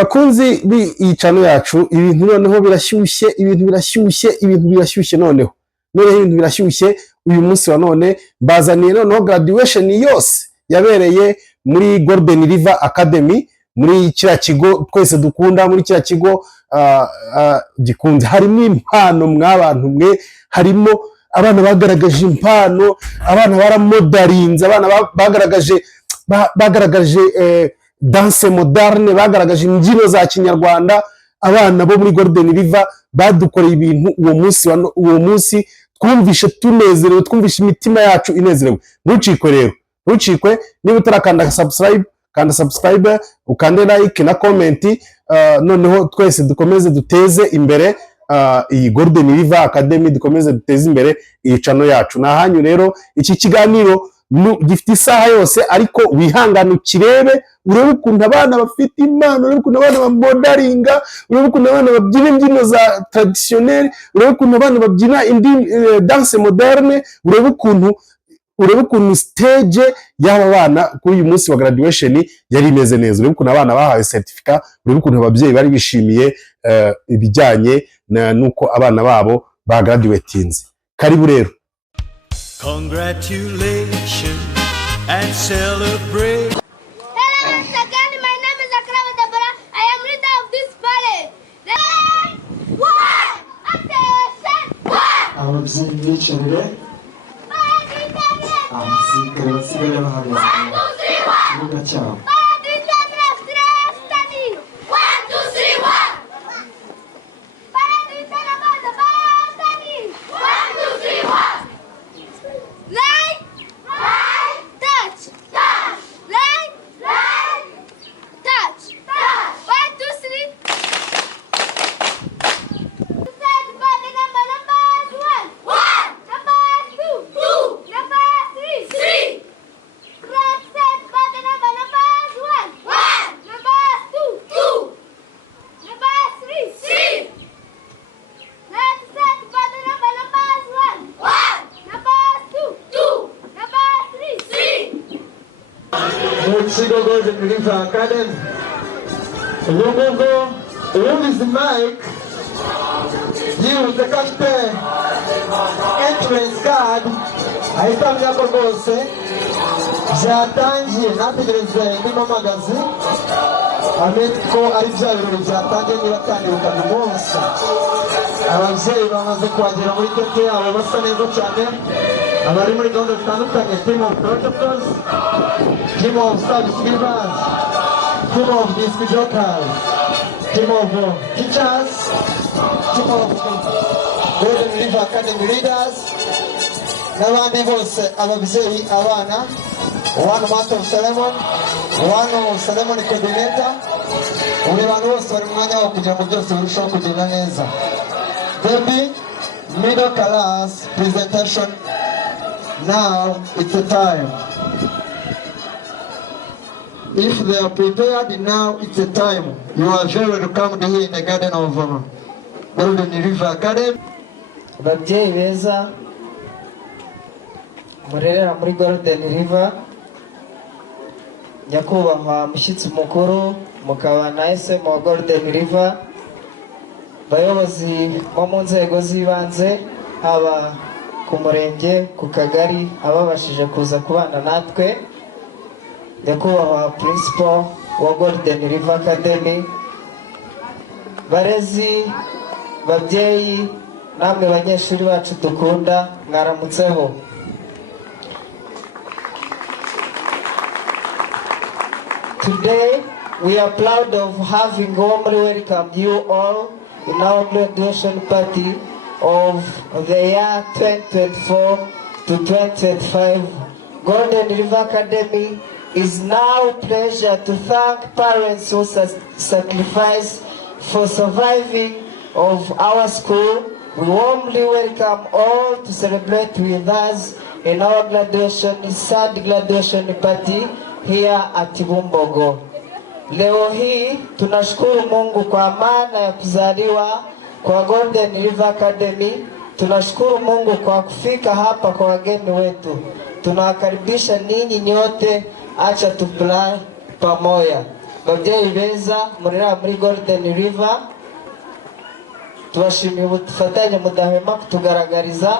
bakunzi b'icano yacu, ibintu noneho birashyushye, ibintu birashyushye noneho ibintu birashyushye. Uyu munsi wa none bazaniye noneho graduation yose yabereye muri Golden River Academy, muri kiriya kigo twese dukunda, muri kiriya kigo gikunze. Harimo impano mw'abantu mwe, harimo abana bagaragaje impano, abana baramodarinze, abana bagaragaje danse moderne, bagaragaje imbyino za kinyarwanda. Abana bo muri Golden River badukoreye ibintu uwo munsi twumvishe tunezerewe, twumvishe imitima yacu inezerewe. Ntucikwe rero, ntucikwe. Niba utarakanda subscribe, kanda subscribe, ukande like na comment, noneho twese dukomeze duteze imbere iyi Golden River Academy, dukomeze duteze imbere iyi channel yacu. Nahanyu rero iki kiganiro gifite isaha yose, ariko wihangana ukirebe, urebe ukuntu abana bafite impano, urebe ukuntu abana bamodaringa, urebe ukuntu abana babyina imbyino za traditionnel, urebe ukuntu abana babyina danse moderne, urebe ukuntu stage y'aba bana kuri uyu munsi wa graduation yari imeze neza, urebe ukuntu abana bahawe certificate, urebe ukuntu ababyeyi bari bishimiye ibijyanye nuko abana babo bagraduatinze. Karibu rero. Congratulations and celebrate. Hello once again, my name is Akrama Dabara. I am leader of this parade. Ababyeyi bicaye abasirikare basigaye bahagaze mu kibuga cyabo. Chico Golden River Academy. Lumungo, who is the mic? You, the captain. Entrance card. Ahitamo yako rwose byatangiye, nategereze ndimo magazi ko ari bya birori byatangiye nibatangiruka mu munsi. Ababyeyi bamaze kuhagera muri tete yabo basa neza cyane, abari muri gahunda zitandukanye, team of protocols, team of service givers, team of disc jokers, team of teachers, team of Golden River Academy leaders, n'abandi bose ababyeyi, abana, one master of ceremony, one ceremony coordinator, buri bantu bose bari mu mwanya wo kugira ngo byose birusheho kugenda neza. Baby, middle class presentation. Now it's the time. If they are prepared, now it's the time. You are very welcome here in the garden of Golden River Academy. Babyeyi beza murerera muri Golden River, nyakubahwa mushyitsi mukuru mukaba na SM wa Golden River, bayobozi bo mu nzego z'ibanze, haba ku murenge, ku kagari, ababashije kuza kubana natwe, nyakubahwa principal wa Golden River Academy, barezi, babyeyi, namwe banyeshuri bacu dukunda, mwaramutseho. Today we are proud of having warmly welcomed you all in our graduation party of the year 2024 to 2025. Golden River Academy is now a pleasure to thank parents who sacrifice for surviving of our school. We warmly welcome all to celebrate with us in our third graduation party here at Bumbogo. Leo hii tunashukuru Mungu kwa maana ya kuzaliwa kwa Golden River Academy. Tunashukuru Mungu kwa kufika hapa kwa wageni wetu. Tunawakaribisha ninyi nyote, acha tufurahi pamoja. babyeyi beza murera muri Golden River, tubashimiye ubufatanye mudahwema kutugaragariza,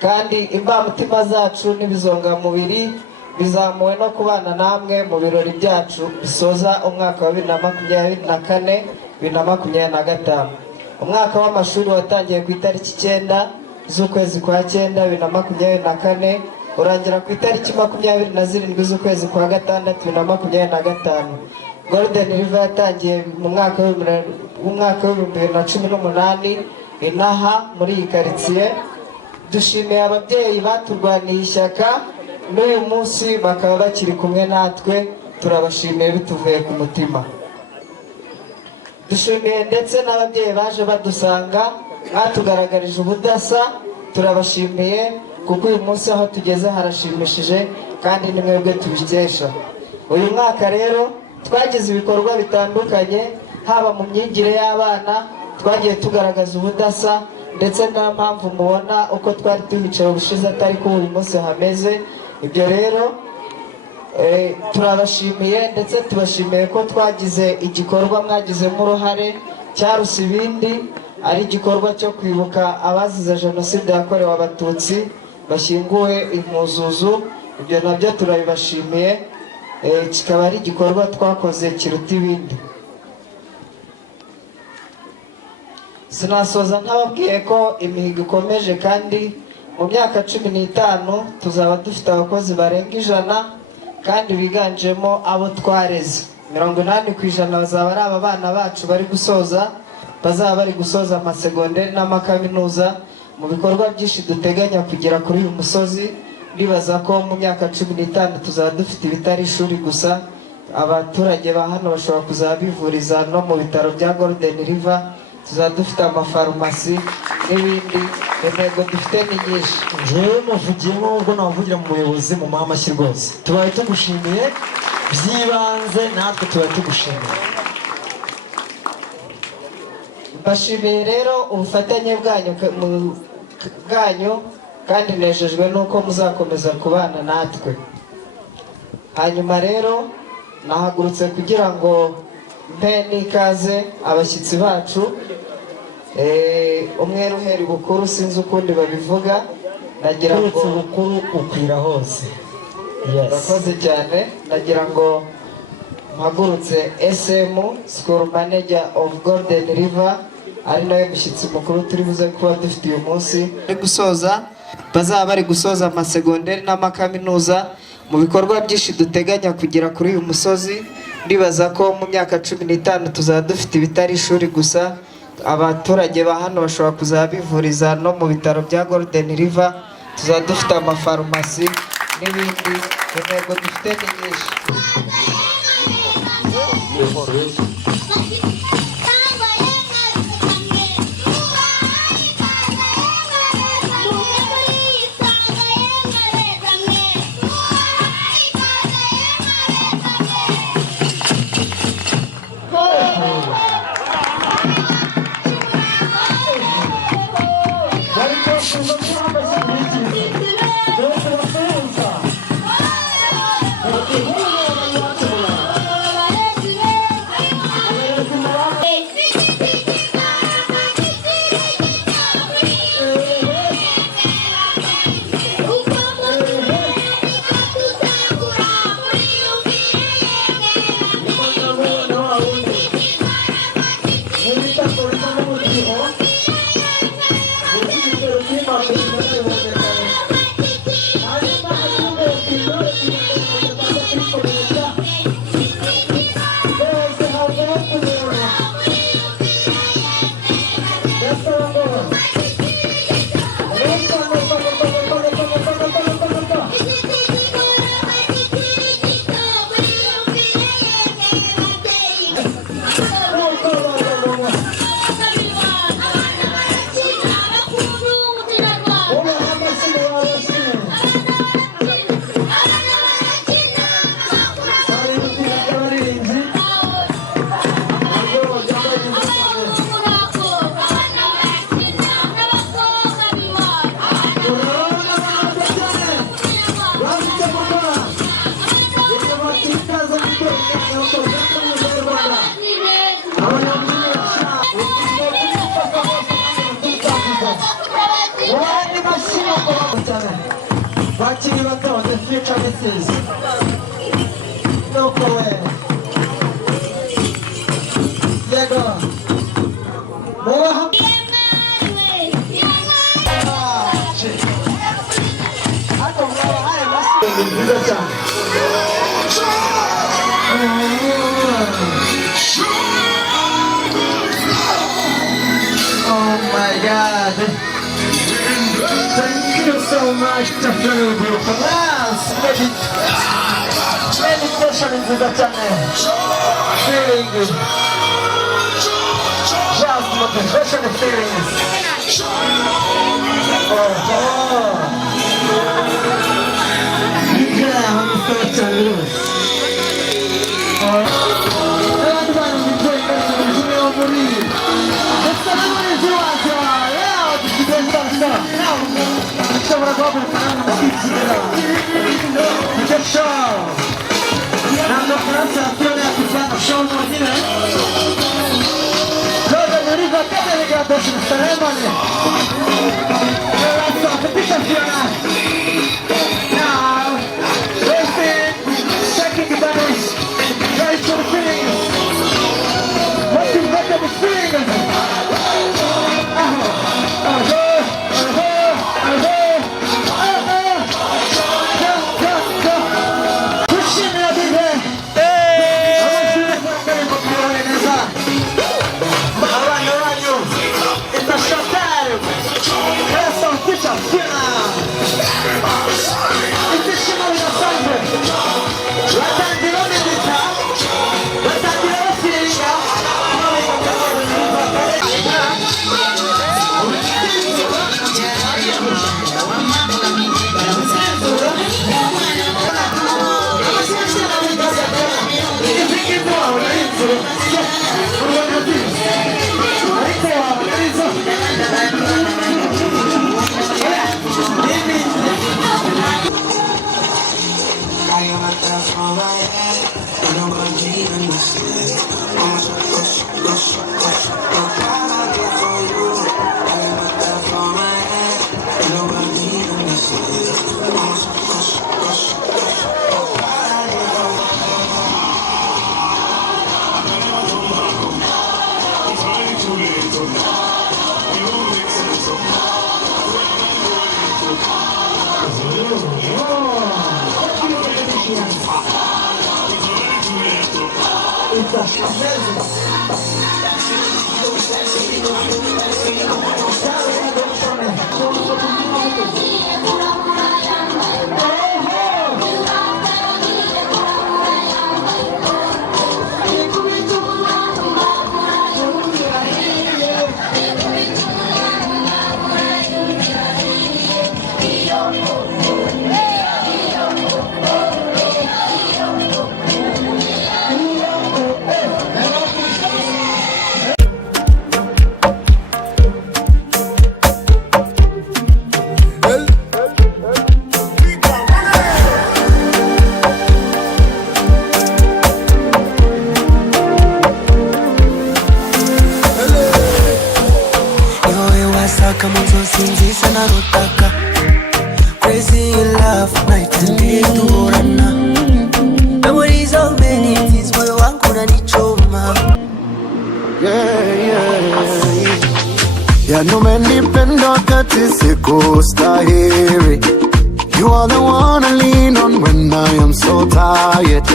kandi imbamutima zacu n'ibizongamubiri bizamuwe no kubana namwe mu birori byacu bisoza umwaka wa 2024 2025. Umwaka w'amashuri watangiye ku itariki 9 z'ukwezi kwa 9 2024 urangira ku itariki 27 z'ukwezi kwa 6 2025. Golden River yatangiye mu mwaka wa 2018 inaha muri iyi quartier. Dushimiye ababyeyi baturwaniye ishyaka n'uyu munsi bakaba bakiri kumwe natwe, turabashimiye bituvuye ku mutima. Dushimiye ndetse n'ababyeyi baje badusanga batugaragarije ubudasa, turabashimiye kuko uyu munsi aho tugeze harashimishije kandi ni mwebwe tubikesha. Uyu mwaka rero twagize ibikorwa bitandukanye, haba mu myigire y'abana twagiye tugaragaza ubudasa, ndetse nta mpamvu mubona uko twari tuhicaye ubushize atari ko uyu munsi hameze. Ibyo rero turabashimiye, ndetse tubashimiye ko twagize igikorwa mwagizemo uruhare cyaruse ibindi, ari igikorwa cyo kwibuka abazize Jenoside yakorewe Abatutsi bashyinguwe impuzuzu. Ibyo nabyo turabibashimiye, kikaba ari igikorwa twakoze kiruta ibindi. Sinasoza ntababwiye ko imihigo ikomeje, kandi mu myaka 15 tuzaba dufite abakozi barenga 100 kandi biganjemo abo twareze. 80% bazaba ari aba bana bacu bari gusoza, bazaba bari gusoza amasegonderi n'amakaminuza mu bikorwa byinshi duteganya kugera kuri uyu musozi. Bibaza ko mu myaka 15 tuzaba dufite ibitari ishuri gusa, abaturage ba hano bashobora kuzabivuriza no mu bitaro bya Golden River, tuzaba dufite amafarumasi n'ibindi. Intego dufite ni nyinshi. Njyewe muvugiyemo ubwo navugira mu muyobozi mu mamashyi rwose. Tubaye tugushimiye byibanze, natwe tubaye tugushimiye. Mbashimiye rero ubufatanye bwanyu kandi nejejwe nuko muzakomeza kubana natwe. Hanyuma rero nahagurutse kugira ngo mpe n'ikaze abashyitsi bacu. Umwe ruheri bukuru sinzi ukundi babivuga, nagira ngo bukuru ukwira hose. Yes. Bakoze cyane. Nagira ngo mpagurutse SM School Manager of Golden River, ari nawe mushyitsi mukuru turi buze kuba dufite uyu munsi. Bazaba bari gusoza amasegonderi n'amakaminuza mu bikorwa byinshi duteganya kugera kuri uyu musozi. Ndibaza ko mu myaka 15 tuzaba dufite ibitari ishuri gusa, abaturage ba hano bashobora kuzabivuriza no mu bitaro bya Golden River, tuzaba dufite amafarumasi n'ibindi. Intego dufite ni nyinshi. bakiri bato, the future misses. No way. Lego. Moha. Oh my God. Thank you so much to you for us. Meditation is the channel. Feeling good. Just motivation and feelings. Yeah, I'm so challenged. Crazy in love, night and day to run. Memories of many things, boy, one could ni choma. Ya no me nipenda wakati siku stahiri. You are the one I lean on when I am so tired.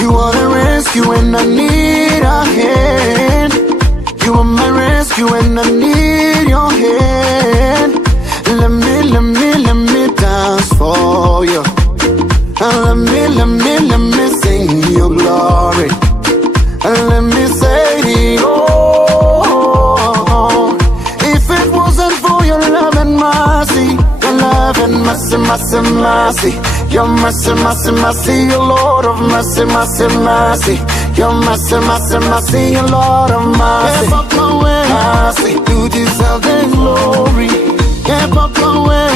You are the rescue when I need a hand. You are my rescue when I need your hand. Let me dance for you. Let me sing your glory. Let me say, oh, if it wasn't for your love and mercy, your love and mercy, mercy, mercy, your mercy, mercy, mercy, your Lord of mercy, mercy, mercy, your mercy, mercy, mercy, your Lord of mercy. Get up my way, mercy, you deserve the glory. Get up my way,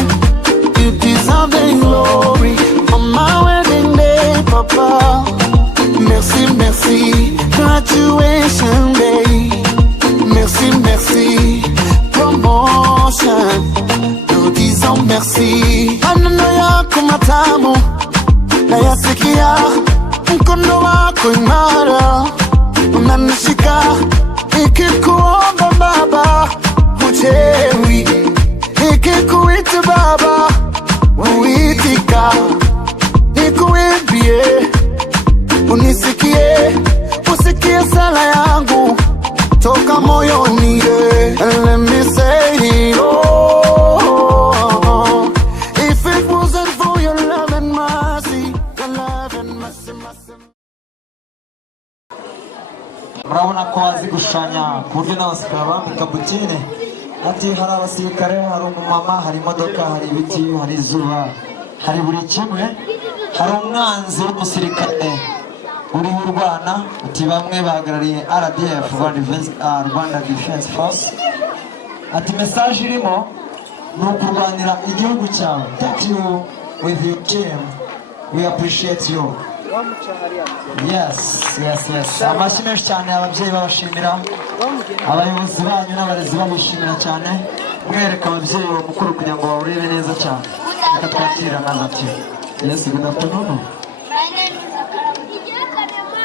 you deserve the glory. On my wedding day, Papa. Merci, merci, graduation day. Merci, merci, promotion. Nous disons merci. Anana yako nikikuomba baba huchewi, nikikuita baba uitika, nikuimbie unisikie, usikie sala yangu toka moyoni. And let me say it, oh, if it wasn't for your love and mercy, your love and mercy, mercy. Murabona ko azi gushushanya ku buryo n'abasirikare bambika butine. Ati hari abasirikare, hari umumama, hari imodoka, hari ibiti, hari izuba, hari buri kimwe. Hari umwanzi w'umusirikare uriho urwana. Ati bamwe bahagarariye RDF, Rwanda Defense Force. Ati message irimo ni ukurwanira igihugu cyawe. Thank you with your team. We appreciate you. Yes. Amashyi menshi cyane ababyeyi babashimira, abayobozi banyu n'abarezi babishimira cyane. Mwereka ababyeyi uwo mukuru kugira ngo bawurebe neza cyane. Reka twakira na ati yes, good afternoon. My name is Akaram.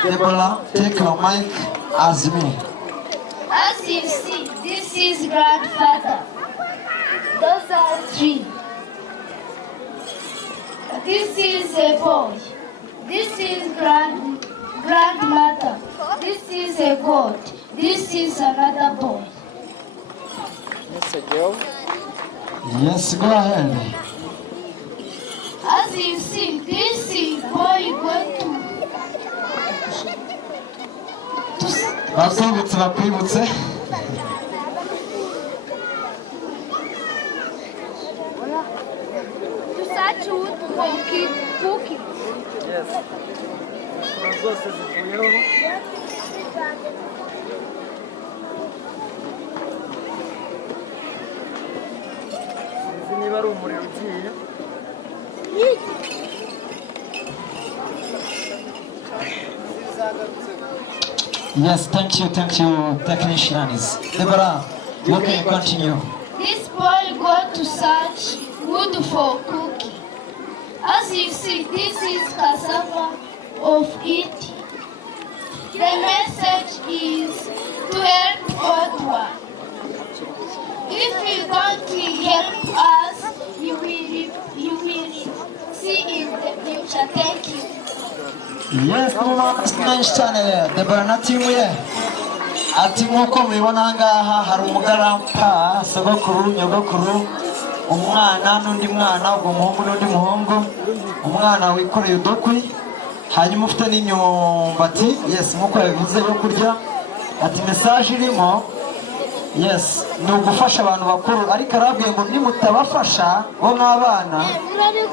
Deborah, take your mic as me. As you see, this is grandfather. Those are 3. This is a boy. This is grandmother. This is a goat. This is another boy. Yes, go ahead. As you see, this is boy going Bakwibutse. to search wood for cooking. Yes. Yes, thank you, technicians. Deborah, you can continue. This boy going to search wood for cooking. As you see, this is cassava of it. The message is to help old one. If you don't help us, you will see in the future. Thank you. Yes, menshi cyane Deborah na timu ye. Ati nkuko mubibona ngaha hari umugarampa, sogokuru, nyogokuru, umwana n'undi mwana, ubwo muhungu n'undi muhungu, umwana wikoreye udukwi, hanyuma ufite n'imyumbati. Yes, nkuko yabivuze yo kurya. Ati message irimo, yes, ni ugufasha abantu bakuru, ariko arabwiye ngo nimutabafasha bo n'abana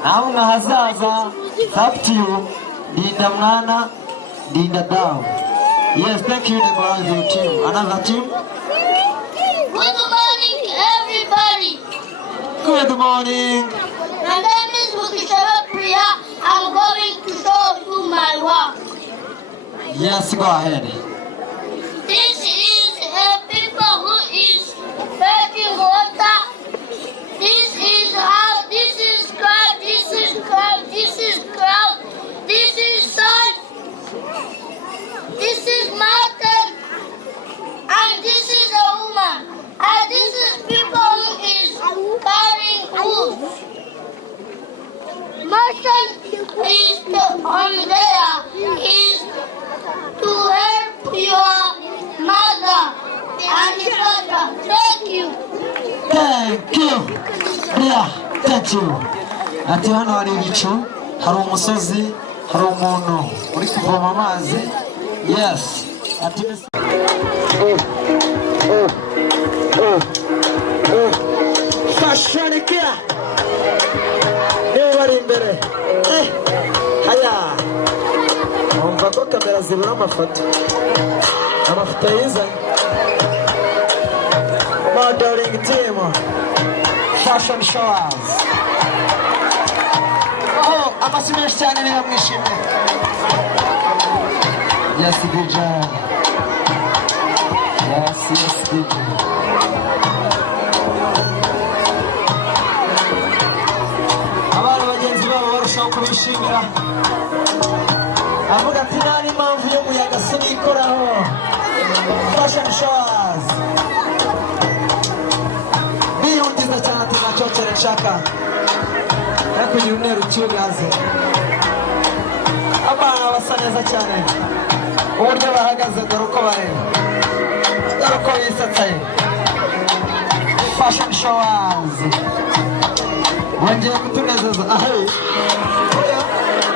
namwe hazaza. Up to you. Linda mwana, Linda down. Yes, thank you, Deborah, and your team. Another team. Good morning, everybody. Good morning. My name is Mukishara Priya. I'm going to show you my work. Yes, go ahead. This is a people who is making water. This is how, this is crowd, this is crowd, this is crowd, this is sun, this is mountain, and this is a woman, and this is people who is carrying wood. Motion is on there is to help your mother and father. Thank you. Thank you. Yeah, thank you. Ati hano hari ibicu, hari umusozi, hari umuntu uri kuvoma amazi. Yes. Ati fashion kia. Niwe bari imbere. Haya. Umva ko kamera zibura amafoto. Amafoto yizanye. Modeling team, fashion shows. Oh, amashyi menshi cyane niba mwishimye. Yes, good job. Yes, good job. Abana bagenzi babo barushaho kubishimira. Avuga ati nta n'impamvu y'umuyaga sinikoraho. Fashion shows. shaka yakugira umweru cyugaze abana basa neza cyane uburyo bahagaze dore uko bareba dore uko bisatsaye fashion shows wongeye kutunezeza ahe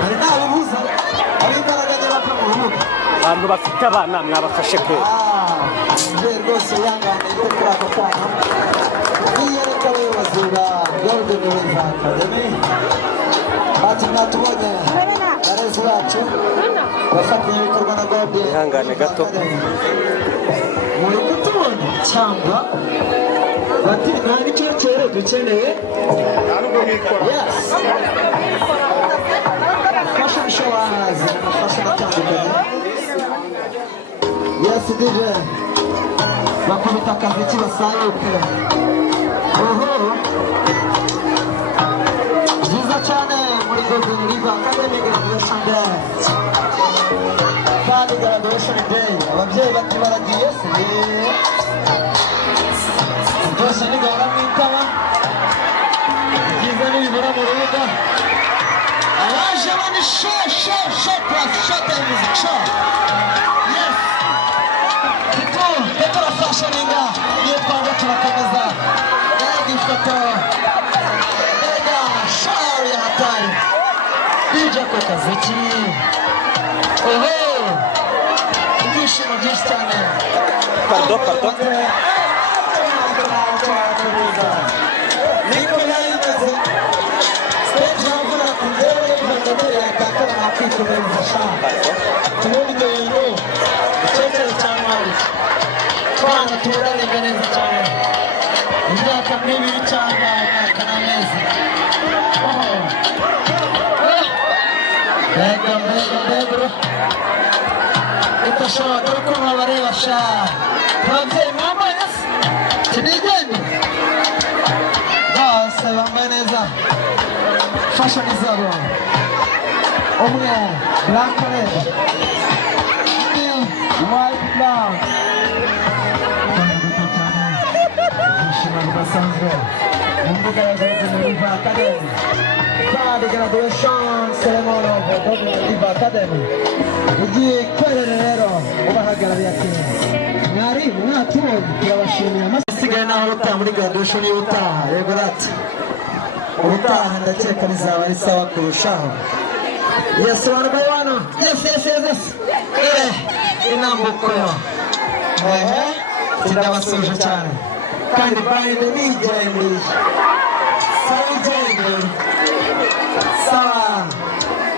hari ntabibuza hari imbaraga nyabapfa mu rubuga abantu bafite abana mwabafashe kwe rwose yangana ite kuri ako kana niyereka abayobozi babugenewe za akademi ati mwatubonye barezi bacu bafatanya ibikorwa na gobye ihangane gato muri kutubona cyangwa bati nta n'icyokere dukeneye yes fashion shows fashion atandukanye yes DJ bakubita akaziki basanguke byiza cyane muri Golden River Academy Graduation Day kandi Graduation Day ababyeyi bati baragiye se byose ni gahora mwitaba byiza n'ibibura mu rubuga abaje bani show plus show time music show yes Petro fashioninga niyo twaje turakomeza ifoto ega show ya hatari DJ ko kaziki ibyishimo byinshi cyane pardon niko yayimeze stage y'imvura kugera y'imvura yakakara nakwikomeza shaka tubona ibyo bintu icyekere cy'amari twana tuburanirwa neza cyane imyaka n'ibiri cyangwa imyaka n'amezi mbega itashobora dore ko mwabareba sha ababyeyi mwambaye tinigende bose bambaye neza fashion zabo umwe black red undi white brown ibyishimo bidasanzwe mu mbuga ya Golden River Academy kandi graduation ceremony of Golden River Academy ugiye kwerera rero ubahagarariye ati mwari mwatubonye turabashimiye amasigaye naho utaha muri graduation y'ubutaha yego rati ubutaha ndakeka bizaba ari sawa kurushaho yes one by one yes inambuko yo ndabasuje cyane kandi bande nigende sawa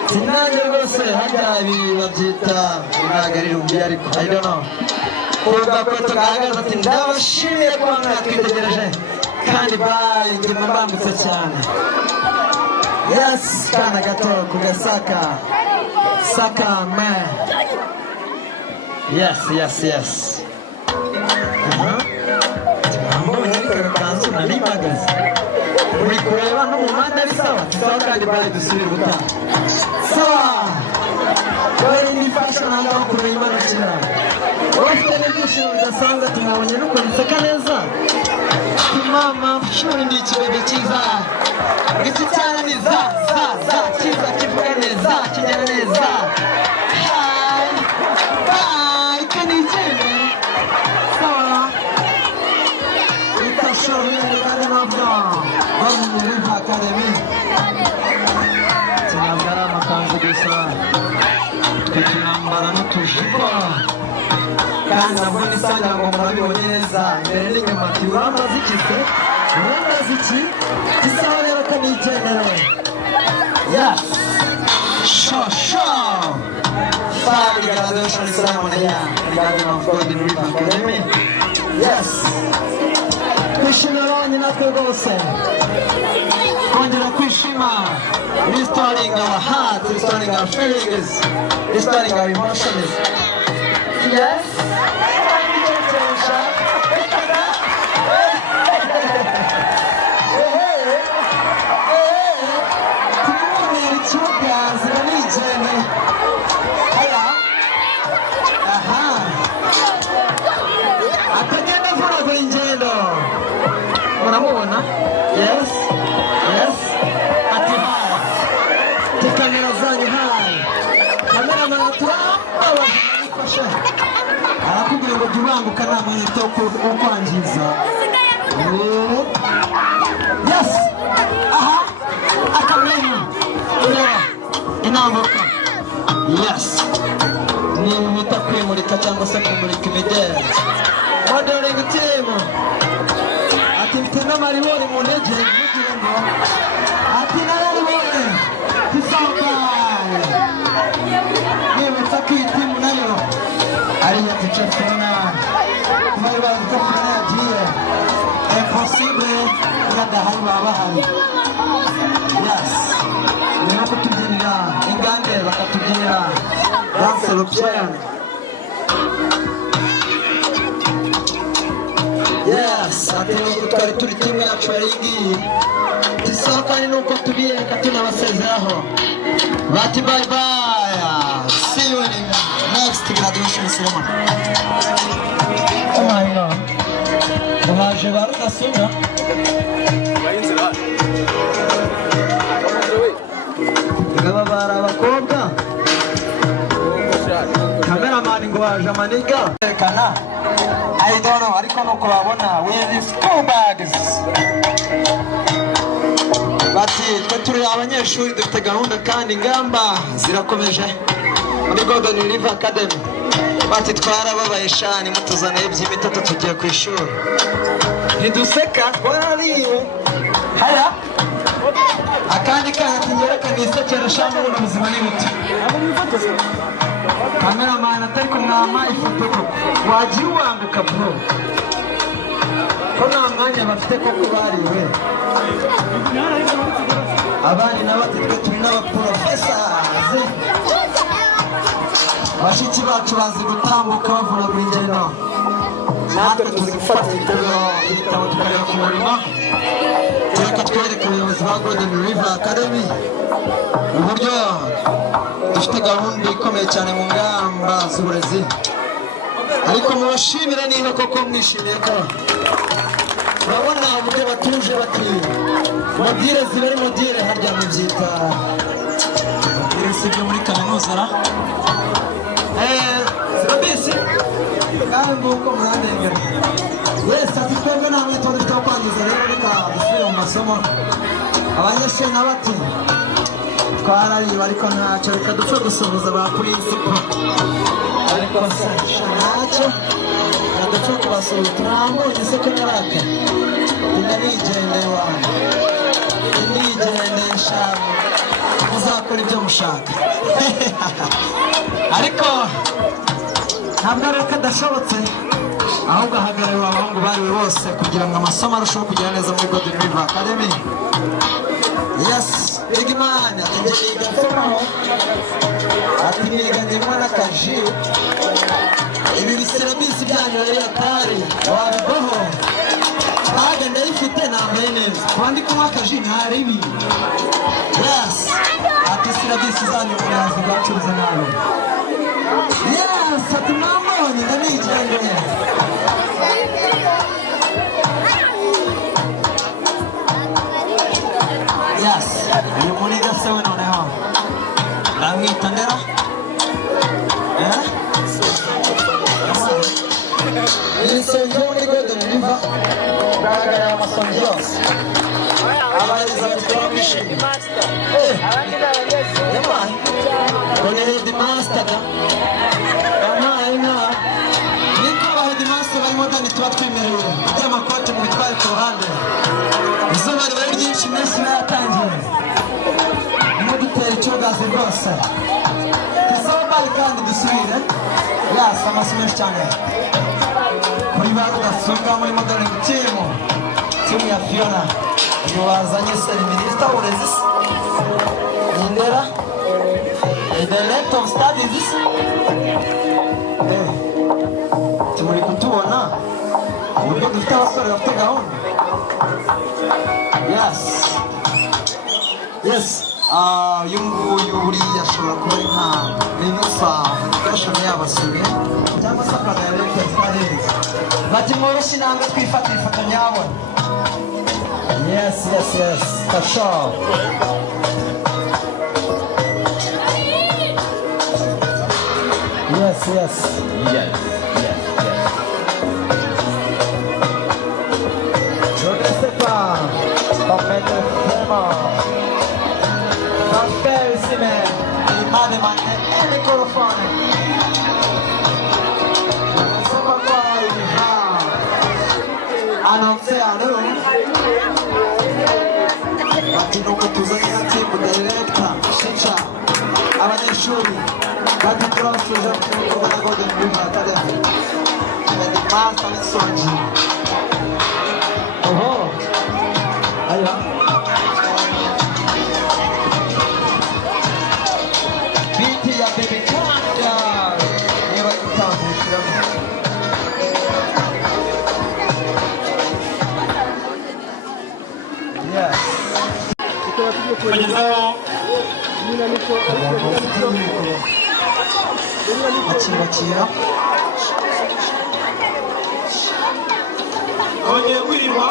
sinajye rwose hajya ibi babyita inagarira undi ariko I don't know kuvuga ko tugaragaza ati ndabashimiye kuba mwatwitegereje kandi bayi njye mbambutse cyane yes kana gato ku gasaka saka man yes mbonye ariko agakanzu nari mpagaze uri kureba no mu muhanda ari sawa sawa kandi bayi dusubire gutaha sawa dore ni fashion ahangaho kureba imanukira ufite n'ibyishimo bidasanzwe tumubonye n'ukuntu useka neza mama shuri ni ikibebe cyiza iki cyane ni za cyiza kivuga neza kigera neza hi kanigende sawa itashobora kandi nabyo Golden River Academy tunambara amakanzu gusa tunambara n'utujipo kandi nabwo nisanga ngo murabibonye neza imbere n'inyuma turamaze iki gisaba rero ko nigendere yes show fari graduation ceremony ya Garden of Golden River Academy yes kwishimira abanye natwe rwose kongera kwishima restoring our heart restoring our feelings restoring our emotions yes Murabona? Yes. kamera zanyu hayi kamera turabafasha arakubwira ngo jya ubanguka nta mwete wo kwangiza yes aha akamenya inambuka yes ni bita kwimurika cyangwa se kumurika imideli modeling team ati mfite n'amaribori mu ntege mugire ngo ati nararibori tisambaye nibutsa ko iyi timu nayo ari iya tice fina kumari bazi ko fina yagiye impossible yadahari baba bahari yes ni nko kutubyinira ingande bakatubyinira danse rupiyani yes ati nuko twari turi timu yacu yari igiye tisohokane nuko tubiyereka tunabasezeraho bati bye bye see you in the next graduation ceremony baje barudasubira ngaba bara abakobwa cameraman ngo baje amaniga kana I don't know ariko nuko babona with these school bags bati twe turi abanyeshuri dufite gahunda kandi ingamba zirakomeje muri Golden River Academy bati twarababaye shani mutuzana iby'imitatu tugiye ku ishuri ntiduseka twarariwe haya akandi kandi ngerekana isekera shani ubu ubuzima ni buti cameraman atari kumwama ifoto koko wagiye uwambuka bro ko nta mwanya bafite koko bariwe abandi nabo ati twe turi n'abaprofesazi abashiki bacu bazi gutambuka bavunagura ingendo natwe tuzi gufata ibitabo tukareba ku murimo reka twereke ubuyobozi ba Golden River Academy uburyo dufite gahunda ikomeye cyane mu ngamba z'uburezi ariko mubashimira niba koko mwishimiye ko urabona uburyo batuje bati modire ziba ari modire harya mubyita modire sibyo muri kaminuza ra zirabisi kandi nguko murandengera wese ati twebwe nta mwitozo dufite wo kwangiza rero reka dusubire mu masomo abanyeshuri nabo ati twarariba ariko ntacyo reka dupfe gusuhuza ba principal ariko basasha ntacyo dupfe kubasuhuza turambonye se ko naraka ndanigendeye wanjye ndigendeye shaka muzakora ibyo mushaka ariko ntabwo ari ko adashobotse ahubwo ahagarariwe abahungu bariwe bose kugira ngo amasomo arusheho kugera neza muri Golden River Academy yes big man ati niga nsomaho ati niga ndimo n'akaji ibi biserabisi byanyu rero atari wabivaho baga ndayifite nambaye neza kuba kunywa akaji ntaribi yes ati serabisi zanyu murazi bacuruza nabi yes ati mwambonye ndanigendeye yes uyu muniga se we noneho ndamwitondera isonjo muri Golden River bahagarara amasonjo yose abahereza batwara bishimye ngo ni headmaster da niko ba headmaster barimo dani tuba twemerewe iby'amakote mu bitware ku ruhande izuba riba ari ryinshi iminsi iba yatangiye no gutera icyugazi rwose tuzobaye kandi dusubire yasi amaso menshi cyane kuri ba rudasumbwa muri modeling team ya Fiona uyu wazanye seri minisita w'uburezi Indera the length of studies tumuri kutubona uburyo dufite abasore bafite gahunda yes uyu nguyu buriya ashobora kuba ari nka minusa education y'abasore cyangwa se akadirector studies bati mworoshye intambwe twifata ifoto nyabona yes for sure yes. Je ne sais pas. Pas mettre vraiment. Parfait ici, mais il m'a demandé un microphone. Je ne sais pas quoi il va annoncer à nous. Ati nuko tuzanye timu director Shicha abanyeshuri badukurashije kuko na Golden River Academy abandi master n'isonji aya biti ya Baby Kanda niba itambukira yes kugezaho bakira bongeye kwirirwa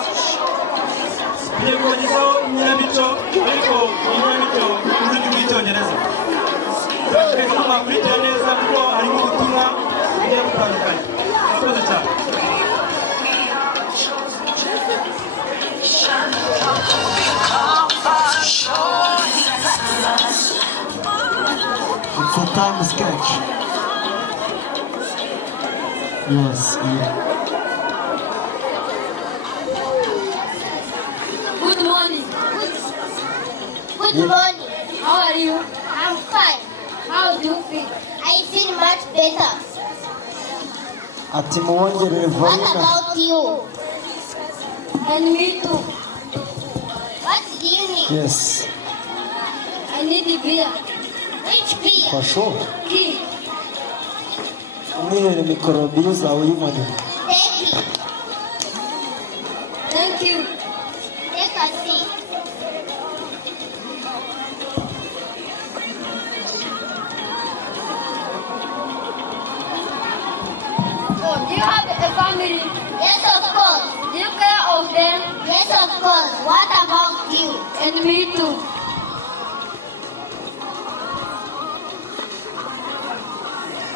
tugiye kubagezaho inkinamico ariko inkinamico mu rurimi rw'icyongereza turashishikariza ko mwakurikira neza kuko harimo ubutumwa bugiye butandukanye murakoze cyane it's a time sketch. Yes, Good morning. Good morning. How are you? I'm fine. How do you feel? I feel much better. ati muwongerere What volume. about you? And me too. What do you need? Yes, I need a beer. Which beer? for sure. King. Umwihere mikorobi zawe y'umuriro. Thank you. Thank you. Take a seat. Oh, do you have a family? Yes, of course. Do you care of them? Yes, of course. What about you? And me too.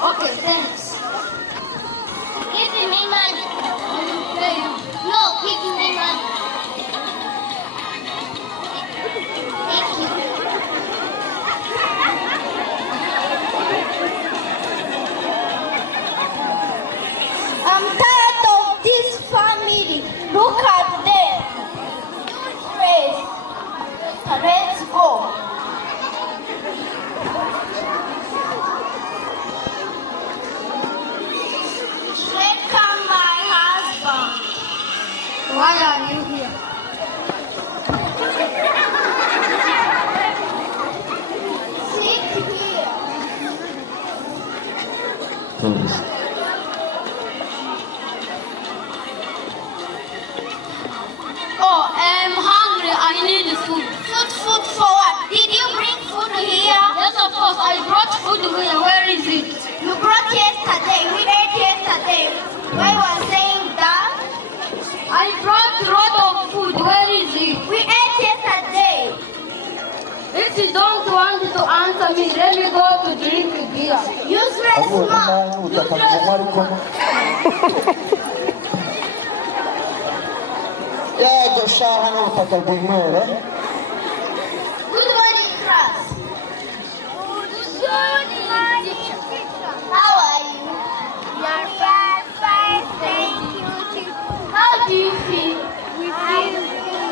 Okay, thanks. Give me money. No, give me money. Thank you. I'm tired of this family. Look at them. Praise. Let's go. Welcome, my husband. Why are you here? Sit here. Oh, I'm hungry. I need food. Food for what? Did you bring food here? Yes, of course. I brought food here. Where is it? You brought yesterday. We ate yesterday. Why was saying that? I brought a lot of food. Where is it? We ate yesterday. If you don't want to answer me, let me go to drink beer. Useless man. Yego shaha n'ubutaka bw'inkwere. Good morning, class. Good morning, teacher. How are you? You're fine, fine, thank you. How do you feel? We feel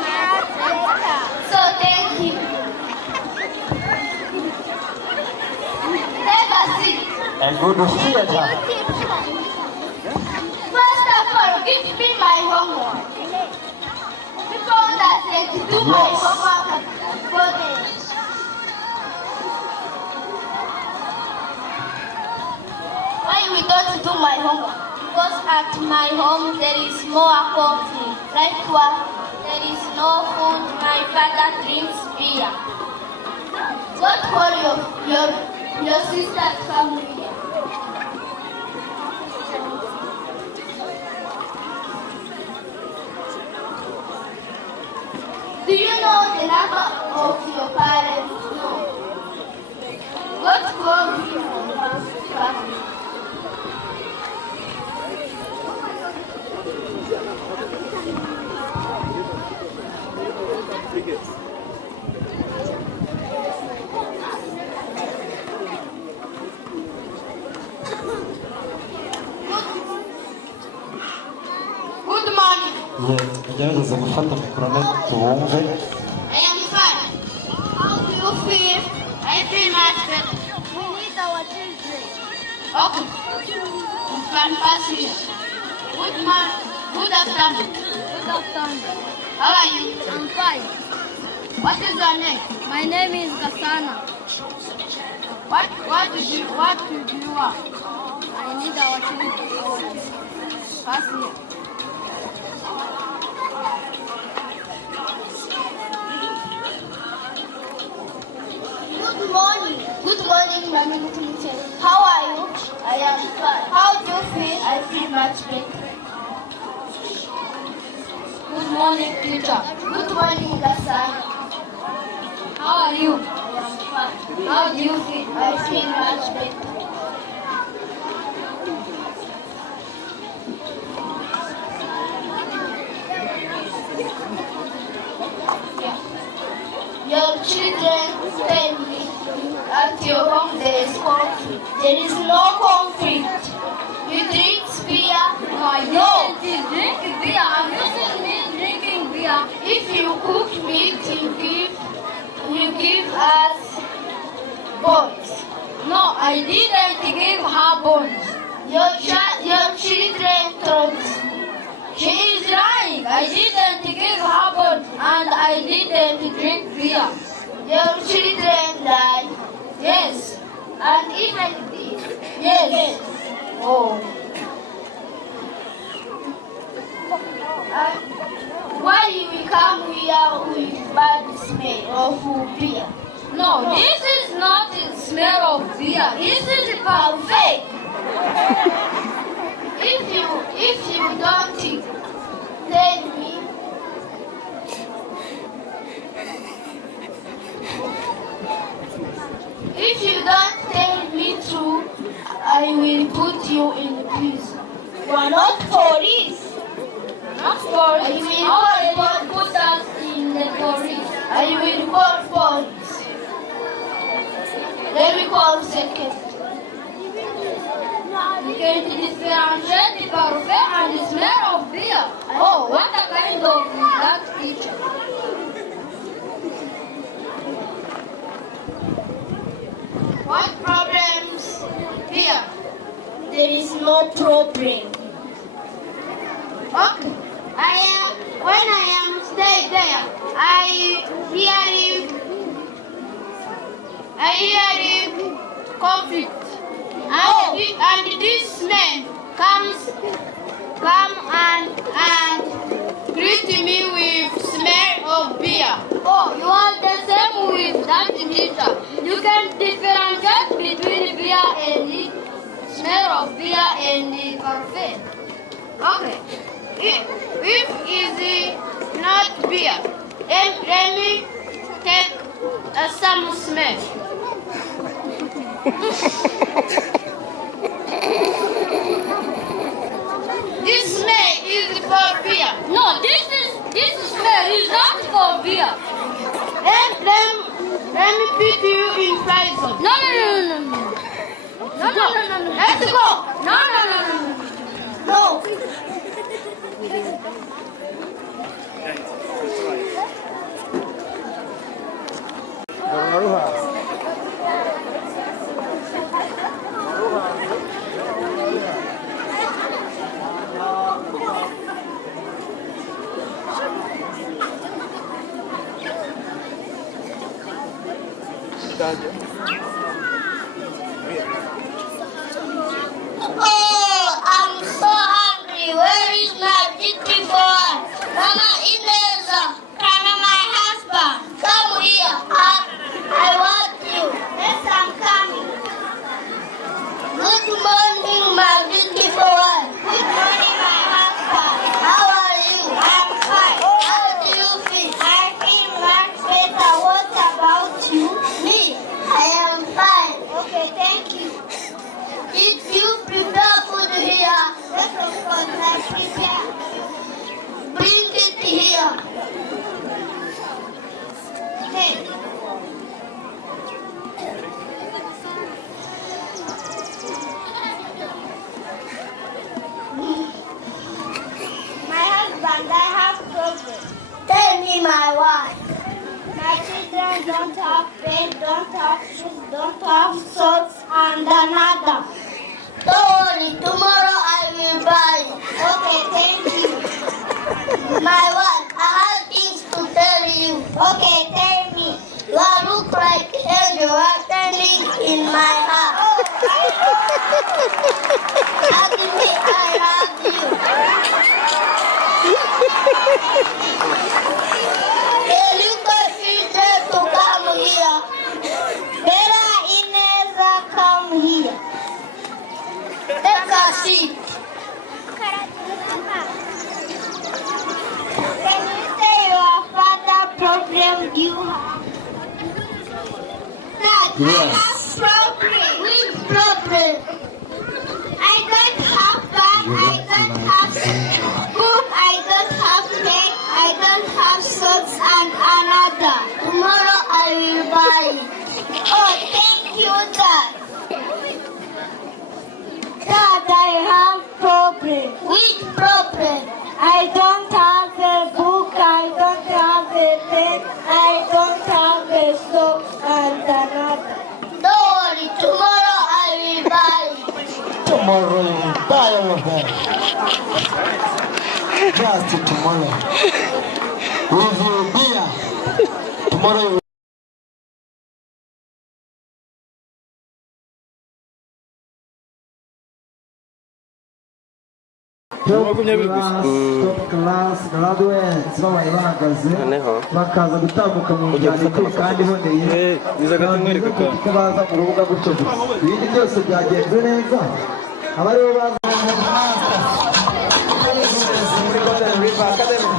much better. So thank you. Take a seat. A good theater. First of all, give me my homework. Because I said to do my homework at college. Why we don't do my homework? Because at my home there is more company. Like what? There is no food. My father drinks beer. Don't call your sister's family. Do you know the number of your parents? No. What call him family? tugerageze gufata mikoro tubumve. I am fine. How do you feel? I feel much better. We need our children. Okay. You can pass here. Good afternoon. Good afternoon. How are you? I'm fine. What is your name? My name is Gasana. What do you want? I need our children. Pass here. Good morning. Good morning, Mami. How are you? I am fine. How do you feel? I feel much better. Good morning, teacher. Good morning, Gasana. How are you? I am fine. How do you feel? I feel much better. Your children tell me at your home there is conflict. There is no conflict. You drink beer? No. Drink beer. Have you seen me drinking beer? If you cook meat, you give us bones. No, I didn't give her bones. Your children told me. She is lying. I didn't give her bones and I didn't drink beer. Your children died? Yes. And even this? Yes. Oh. Why we come here with bad smell of beer? No, this is not the smell of beer. This is perfect. If you don't tell me, if you don't tell me true, I will put you in prison. You are not police. Not police. I will put us in the police. I will call police. Let me call second. You can differentiate the parfait and the smell of beer. Oh, what a kind of that teacher. What problems here? There is no problem. Okay. When I am stay there, I hear conflict. And this man come and greet me with smell of beer. Oh, you are the same with that teacher. You can differentiate between beer and the smell of beer and the parfait. Okay. If is not beer, let me take some smell. This smell is for beer. No, this smell is not for beer. Let me put you in prison. No. Let's go. No. Oh, I'm so hungry. Where is my beautiful one? Mama Ineza, come my husband. Come here. I want you. Yes, I'm coming. Good morning, my beautiful one. Good morning, my husband. How are you? I'm fine. How do you feel? I feel much better. What about you? Me? I don't have bed, don't have shoes, don't have socks, and another. Don't worry, tomorrow I will buy. Okay, thank you. My one, I have things to tell you. Okay, tell me. You look like angel are standing in my house. Hug me, I love you. Tell you consider to come here. Bella Ineza, come here. Take a seat. Can you say your father problem you have? Dad, I have problem. Which problem? I don't have bag, I don't have book, I don't have pen, I don't have socks and another. Tomorrow I will buy it. Oh, thank you, Dad. Dad, I have problem. Which problem? I don't have a book, I don't have a pen, I don't have a sock and another. Don't worry, tomorrow I will buy it. Tomorrow you will buy all of them. Just tomorrow. With your beer. Tomorrow you will. Class graduates babaye bahagaze bakaza gutambuka mu byandiko kandi boneye ko baza mu rubuga gutyo gusa ibindi byose byagenze neza abaribo baza muri Golden River Academy.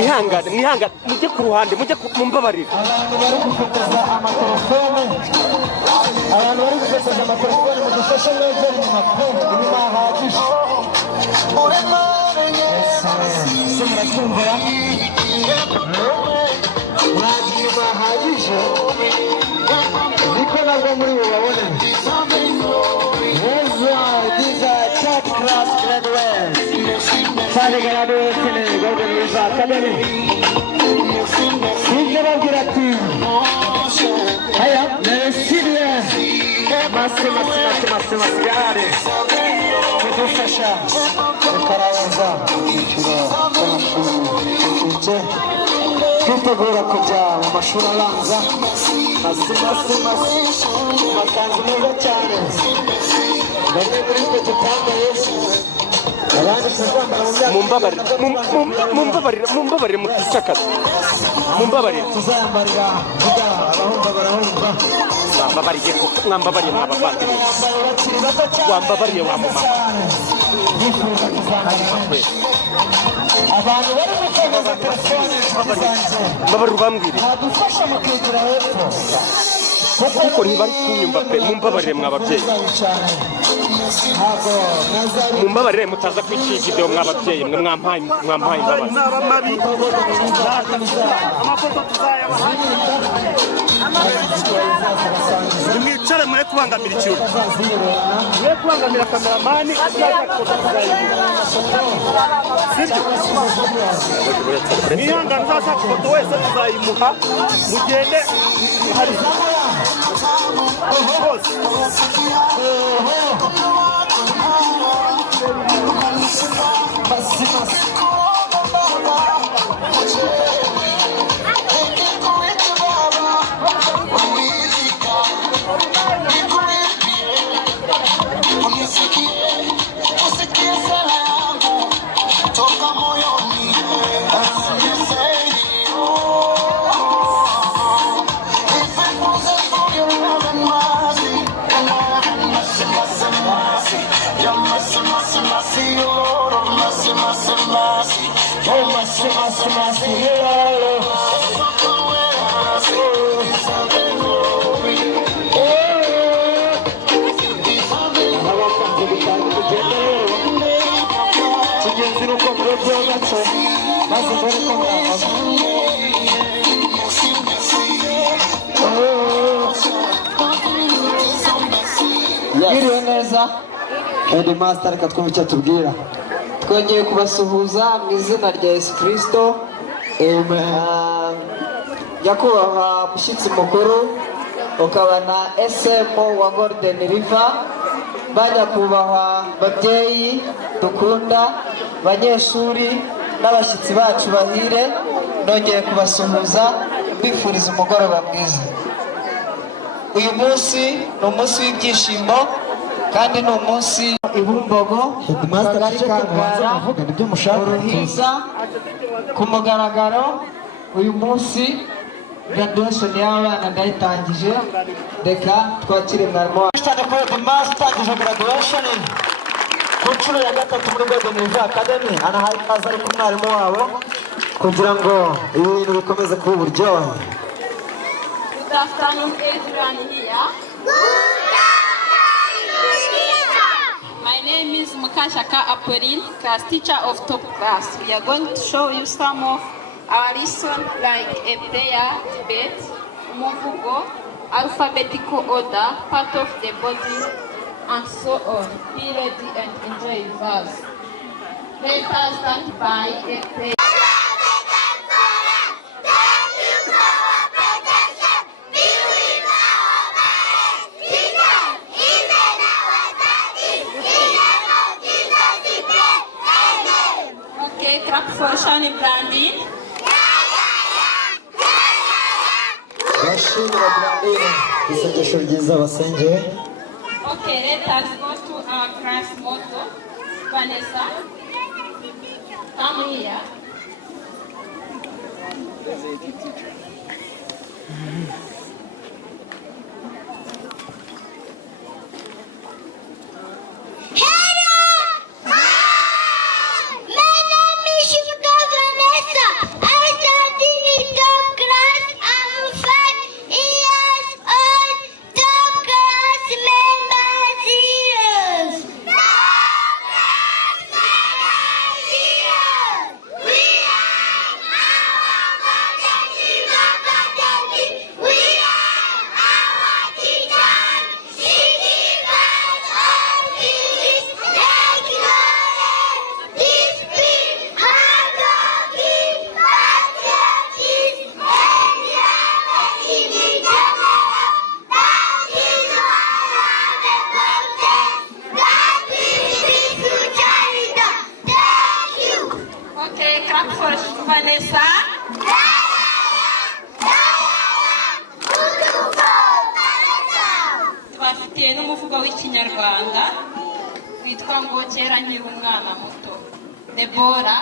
mwihangane mujye ku ruhande mujye mumbabarira abantu bari gufotoza amatelefone mudufashe neza inyuma pe inyuma hahagije se muratumva mwagiye bahagije niko nabwo muri bubabone these are top class graduates graduates in the Golden River Academy. He's never get a team. Hiya, let's see there. Massive, yare. Kudufasha ukaraza icyiciro cy'amashuri twitegura kujya mu mashuri abanza amakanzu meza cyane bamwe muri twe tutambaye mumbabarire muticakaza mumbabarire tuzayambarira vuga abahumba barahumba mwambabariye mwambabariye mwabavandimwe wambabariye wamuma abantu bari gukomeza telefone mbabarire ubambwire badufasha mukegera hepfo kuko ntibari kunyumva pe mumbabarire mwababyeyi mumbabarire mutaza kwiciye video mwababyeyi mwe mwampaye imbabazi mwicare mwe kubangamira ikiruta mwe kubangamira kameramani mwihangane uzashaka ifoto wese tuzayimuha mugende hari Mwiriwe neza Headmaster, reka twumve icyo tubwira. Twongeye kubasuhuza mu izina rya Yesu Kristo. Nyakubahwa mushyitsi mukuru ukaba na SM wa Golden River, banyakubahwa babyeyi dukunda, banyeshuri n'abashyitsi bacu bahire, nongeye kubasuhuza bifuriza umugoroba mwiza. Uyu munsi ni umunsi w'ibyishimo kandi ni umunsi ibumbogo akagari ka Ngara Uruhiza. Ku mugaragaro uyu munsi graduation y'abana ndayitangije, reka twakire mwarimu wacu cyane kuri Headmaster utangije graduation ku nshuro ya gatatu muri Golden River Academy. Anahaye ikaze ari ku mwarimu wabo kugira ngo ibintu bikomeze kuba uburyohe. Good afternoon, everyone here. My name is Mukashaka Apurine, class teacher of top class. We are going to show you some of our lesson like a prayer, debate, umuvugo, alphabetical order, part of the body, and so on. Be ready and enjoy with us. Let us start by a prayer. Clap for Shani Brandin. Bashimira Brandin isengesho ryiza basengeye. Okay, let us go to our class motto. Vanessa, come here. Vanessa. Twafitiye n'umuvugo w'ikinyarwanda witwa ngo kera nkiri umwana muto. Debora.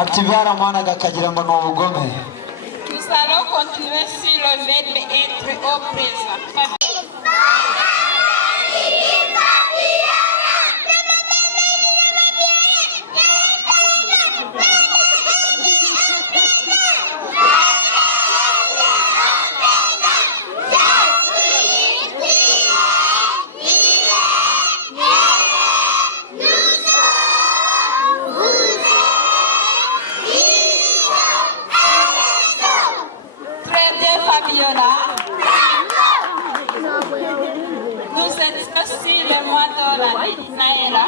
Atibara mwana gakagira ngo n'ubugome. Nous allons continuer sur le verbe être au présent. championnat. Nous êtes aussi le moto la Naira.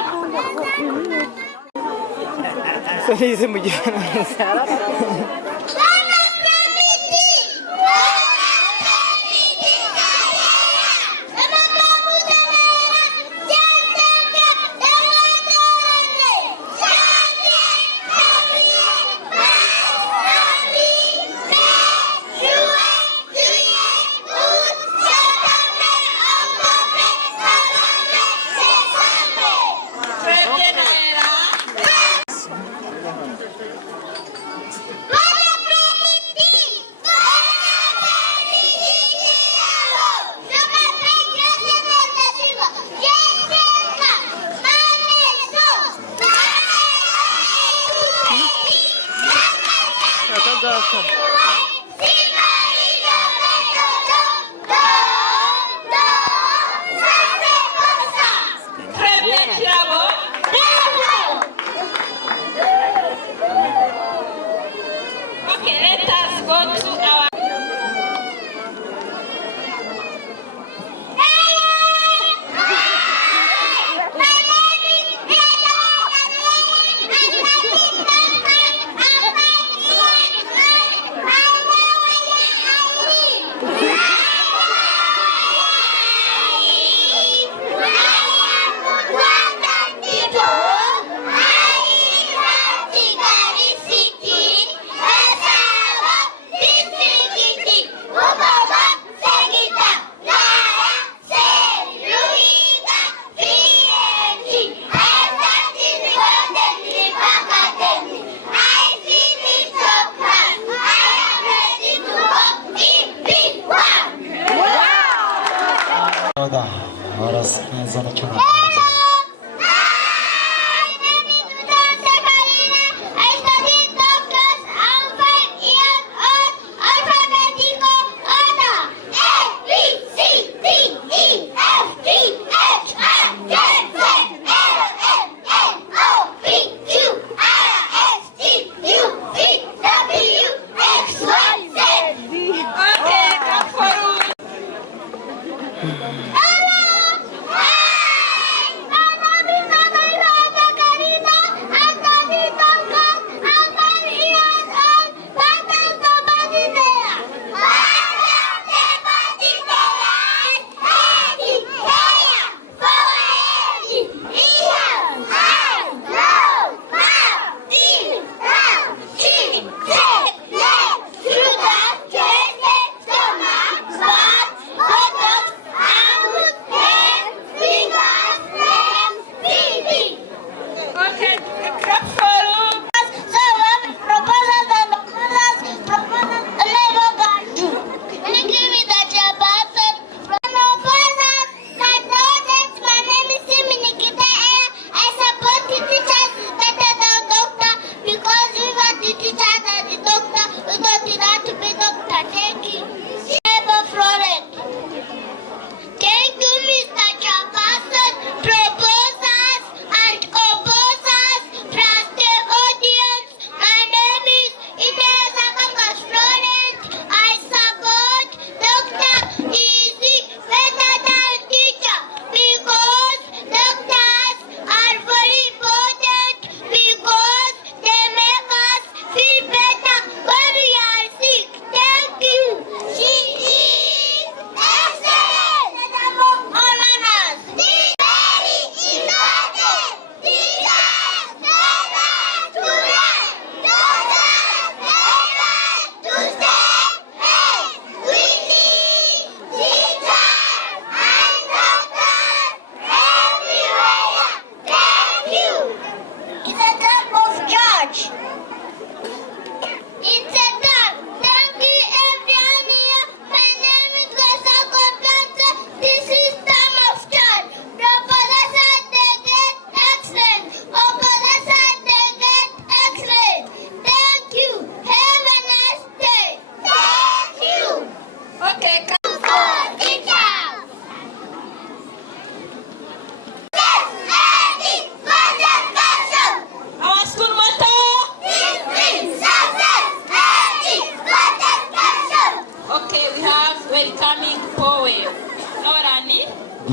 Ahora sí, eso no quiero.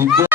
ibyo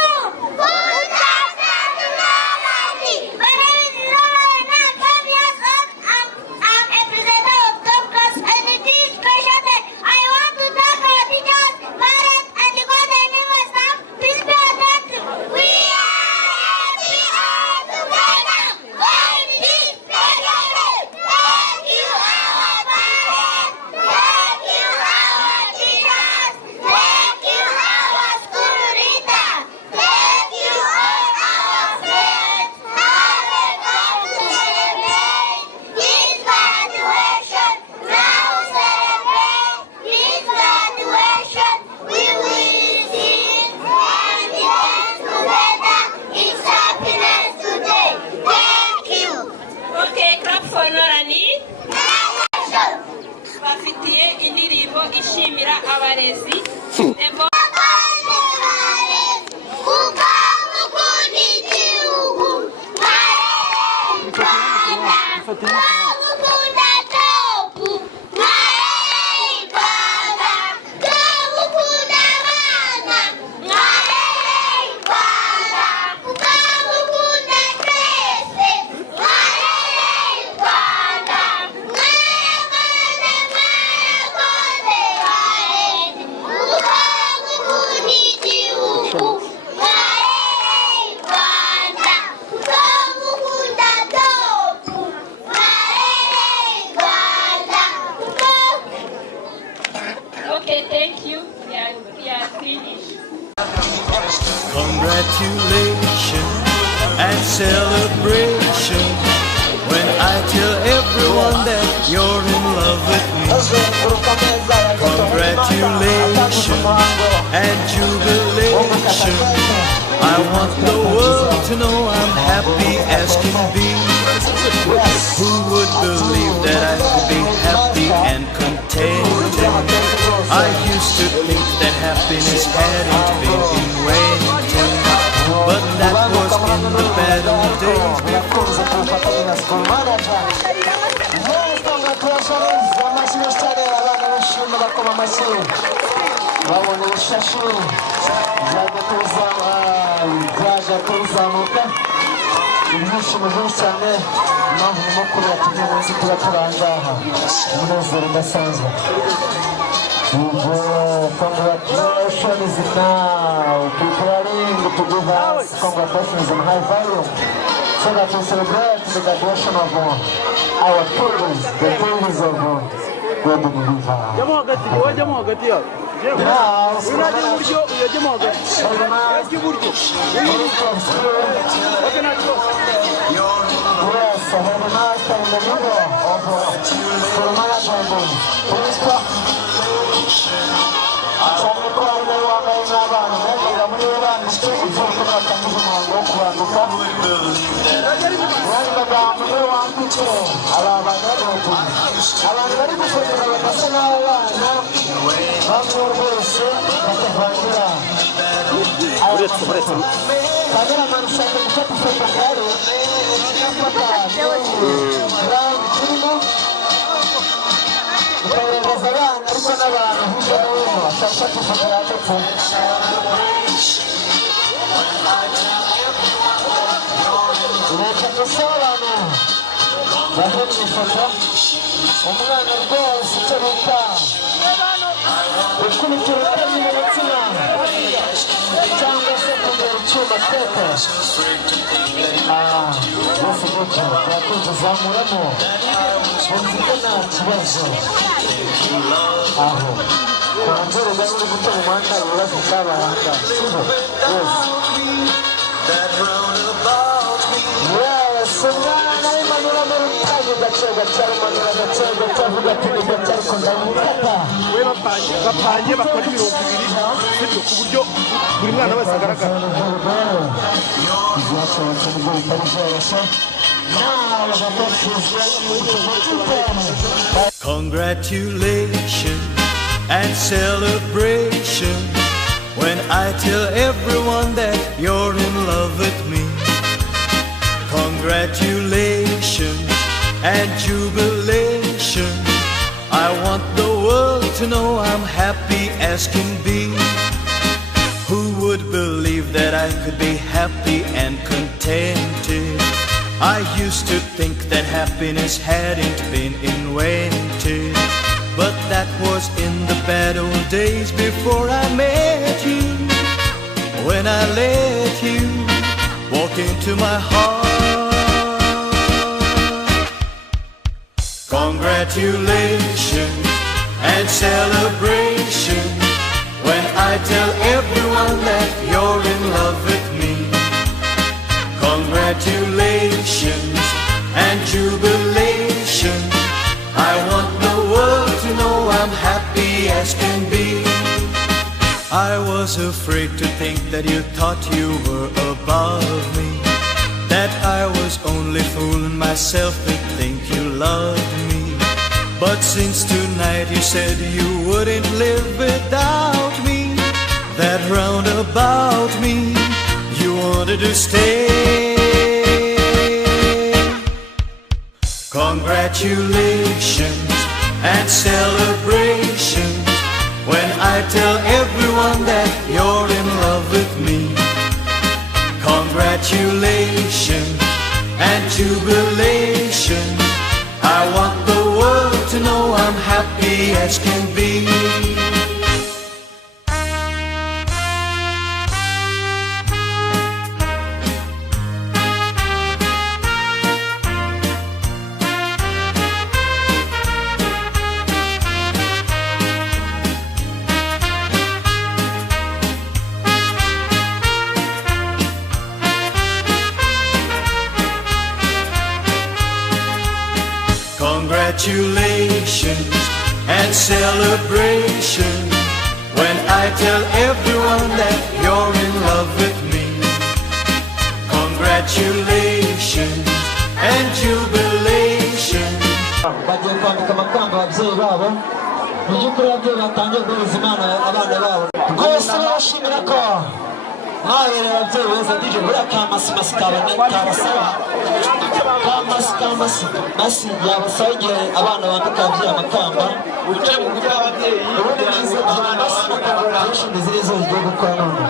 bafitiye indirimbo ishimira abarezi Okay, thank you. We are finished. Congratulations and celebration when I tell everyone that you're in love with me. Congratulations and jubilation. I want the world to know I'm happy as can be. Who would believe that I could be happy and contented? I used to think that happiness hadn't been invented, but that was in the bad old days before. ibyishimo byinshi cyane impamvu nyamukuru yatumye umunsi kuba turangaha umunezero udasanzwe. Congratulations now, preparing to give us congratulations in high volume so that we celebrate the graduation of our pupils, the pupils of Golden River. Yes, I have a nice time in the middle of Solomaya Garden. cyane ko hari nawe wambaye n'abana bagira muri bo banditse iby'uko batangiza umuhango wo kubanduka bari magambo niwe wanditse hari abantu bari gufotora bagasa n'abana bamwe rwose bakavangira kamera manushaka gufata ifoto kare gafata turimo ukagaragaza abana ariko n'abantu hirya no hino bashaka kufotora ndetse leta gusobanura baje mu ifoto umwana rwose icyo bita gukurikira utari mu mutima cyangwa se kongera icyuma tete bose gutyo yakunze zamuramo bumvise nta kibazo aho konzere gari uri guca mu muhanda ibibazo by'abahanga siho yose umwana arimanura mu rutare gace gace arimanura gace gace avuga ati ni gace ariko ndamukata we bapange bakora imirongo ibiri bityo ku buryo buri mwana wese agaragara ibyashobotse nibwo bitari byoroshye Congratulations and celebration when I tell everyone that you're in love with me. Congratulations and jubilation. I want the world to know I'm happy as can be. Who would believe that that I could be happy and contented. I used to think that happiness hadn't been invented, but that was in the bad old days before I met you. When I let you walk into my heart. Congratulations and celebration when I tell everyone that you're in love with me. Congratulations and jubilation, I want the world to know I'm happy as can be. I was afraid to think that you thought you were above me, that I was only fooling myself to think you loved me. But since tonight you said you wouldn't live without me, that round about me you wanted to stay. Congratulations and celebrations when I tell everyone that you're in love with me. Congratulations and jubilation, I want the world to know I'm happy as can be. Congratulations and celebration when I tell everyone that you're in love with me. Congratulations and jubilation. bagiye kwambika amakamba ababyeyi babo mu by'ukuri ababyeyi batangiye guhereza impano abana babo rwose barashimira ko mwabereye ababyeyi beza DJ buriya kamasimasi kabasaba kamasimasi yabasaba igihe abana bambika ababyeyi amakamba ubuce mu guta ababyeyi ubundi neza abashimwe ziri zose igiye gukora none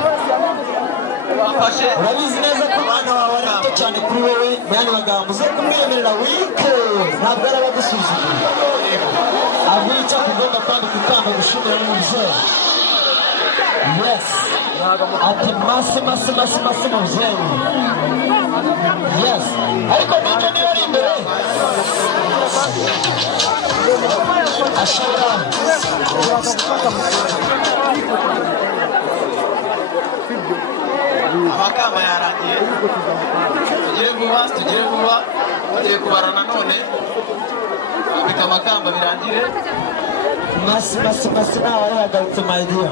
urabizi neza ko umwana wawe ari muto cyane kuri wowe mu yandi magambo uze kumwemerera wike ntabwo ari abagusuzugura avuye icyaha ugomba kwambika ikamba gushimira n'umubyeyi. Yes, ati masi mubyeyi. Yes, ariko nibyo niba ari imbere ashobora amakamba yarangiye tugire vuba tugiye kubara nanone kwambika amakamba birangire. masi nawe yagarutse my dear.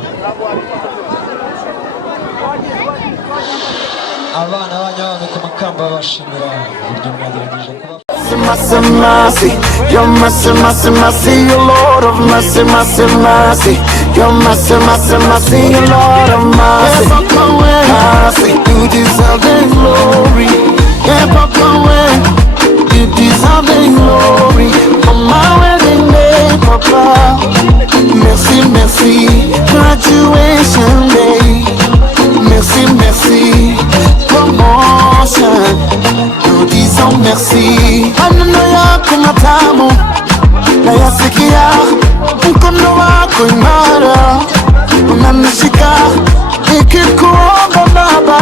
abana banyu bambika amakamba babashimira uburyo mwagerageje kuba Mercy, mercy, your mercy, mercy, mercy, your Lord of mercy, mercy, mercy, your mercy, mercy, mercy, your Lord of mercy, mercy, you deserve the glory, yeah, Papa, you deserve the glory, on my wedding day, Papa, mercy, graduation day, mercy, promotion, you deserve mercy. Maneno yako matamu nayasikia, mkono wako imara unanishika, nikikuomba Baba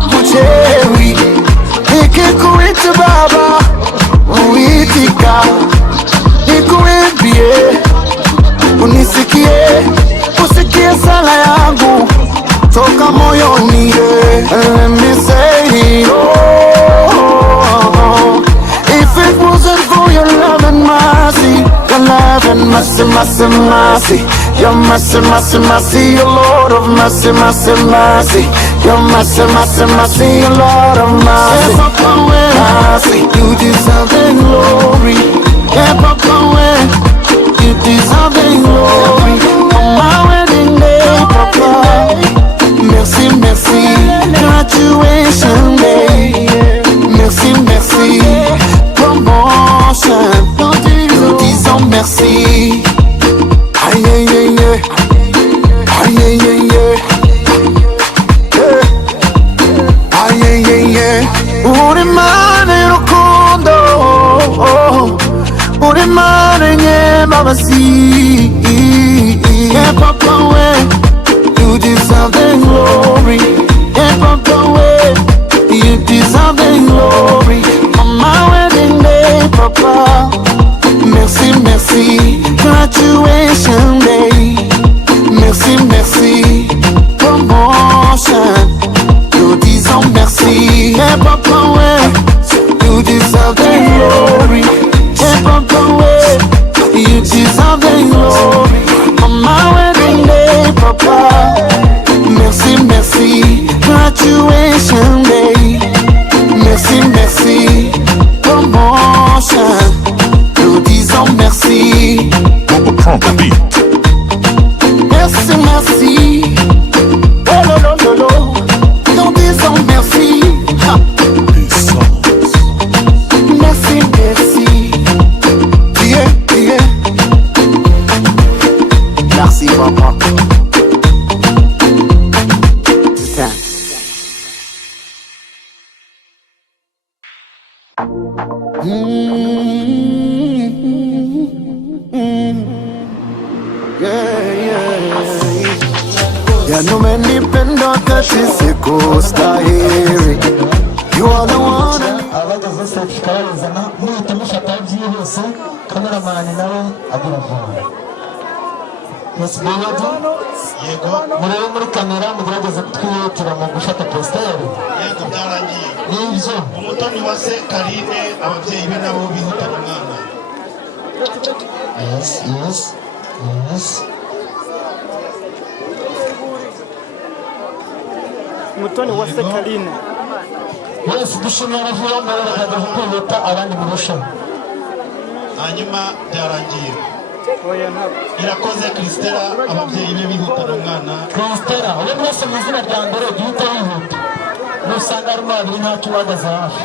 huchelewi, nikikuita Baba uitika, nikuimbie unisikie, usikie sala yangu toka moyoni. Let me say it all. If it wasn't for your love and mercy, your love and mercy, mercy, mercy, your mercy, mercy, mercy, your Lord of mercy, mercy, mercy, your mercy, mercy, mercy, your Lord of mercy, mercy, you deserve the glory, yeah, Papa, you deserve the glory, on my wedding day, Papa, mercy, graduation day, mercy, promotion, nous disons merci. Aïe aïe aïe aïe aïe aïe aïe aïe. Umenipenda wakati sikustahili. You are the one. Abageze certificate bazana mwite mufata byihuse cameraman nawe agira vuba. Yes David. Yego. Murebe muri kamera mugerageze kutwihutira mu gufata poster. Yego byarangiye. Nibyo. Umutoni wa se Karine ababyeyi be nabo bihuta umwana. Yes. Mutoni wa se Karine. Yes, dushimira vuba ngo bakajya kwihuta abandi mu rushanwa. Hanyuma byarangiye. Irakoze Kristela ababyeyi be bihuta umwana. Kristela, ubu mwese mu izina rya mbere gihita yihuta. Nusanga arimo abiri ntacyo uhagaze hafi.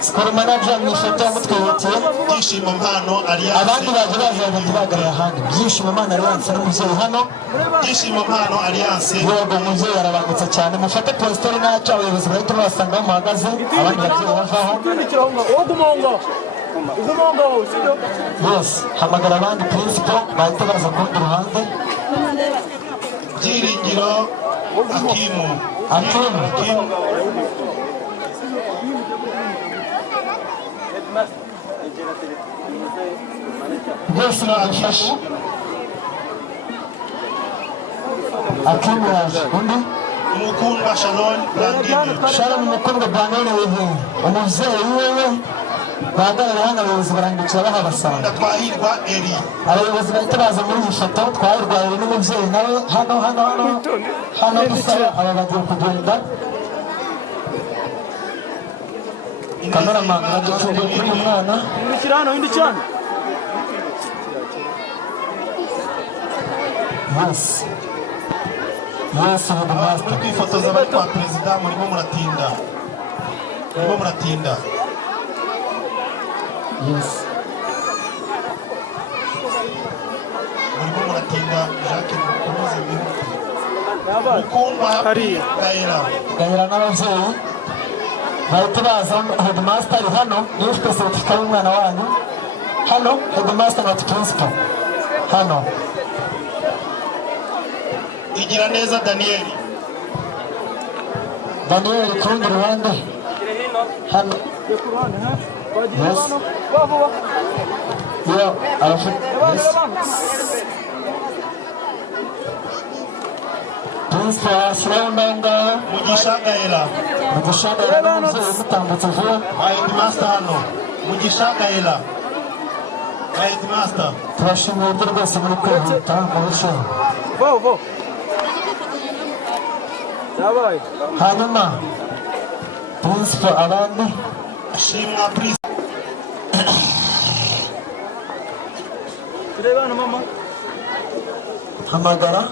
Skoro manager mu ifoto yamutwihutiye. Byishimo Mpano Alliance. Abandi baje hagati bagarira ahandi. Byishimo Mpano Alliance n'umubyeyi hano. Byishimo Mpano Alliance. Yego umubyeyi arabangutse cyane. Mufate poster n'acyo abayobozi bahita basanga muhagaze. Abandi babyeyi bavaho. Yes, hamagara abandi principal bahita baza ku rundi ruhande. Byiringiro Akimu. Byose badufashe. Akimu yaje. Undi? Umukundwa Sharon Blandine. Sharon umukundwa Blandine wewe. Umubyeyi wewe. Bahagarara hano abayobozi barangikira bahabasanga. Twahirwa Eri. Abayobozi bahita baza muri iyi foto. Twahirwa Eri n'umubyeyi nawe hano gusa aba bagiye kugenda. Cameraman araducunga kuri uyu mwana. Yes, muri kwifotoza bari kwa perezida murimo muratinda. Yes. Murimo muratinda Jacques mukomeze mwihute. Mukundwa Gaira n'ababyeyi bahita baza headmaster hano yishwe certificate y'umwana wanyu. Hano headmaster not principal. Hano Igira neza Daniel ku rundi ruhande. Hano yes. Yo, yes. Principal Srondanga Mugisha Gaela n'umubyeyi mutambutse vuba. Headmaster hano Mugisha Gaela. Headmaster turashimira uburyo rwose muri kwihuta mu rushanwa. Hanyuma principal abandi Shimwa Priest. Turebana mama. Hamagara.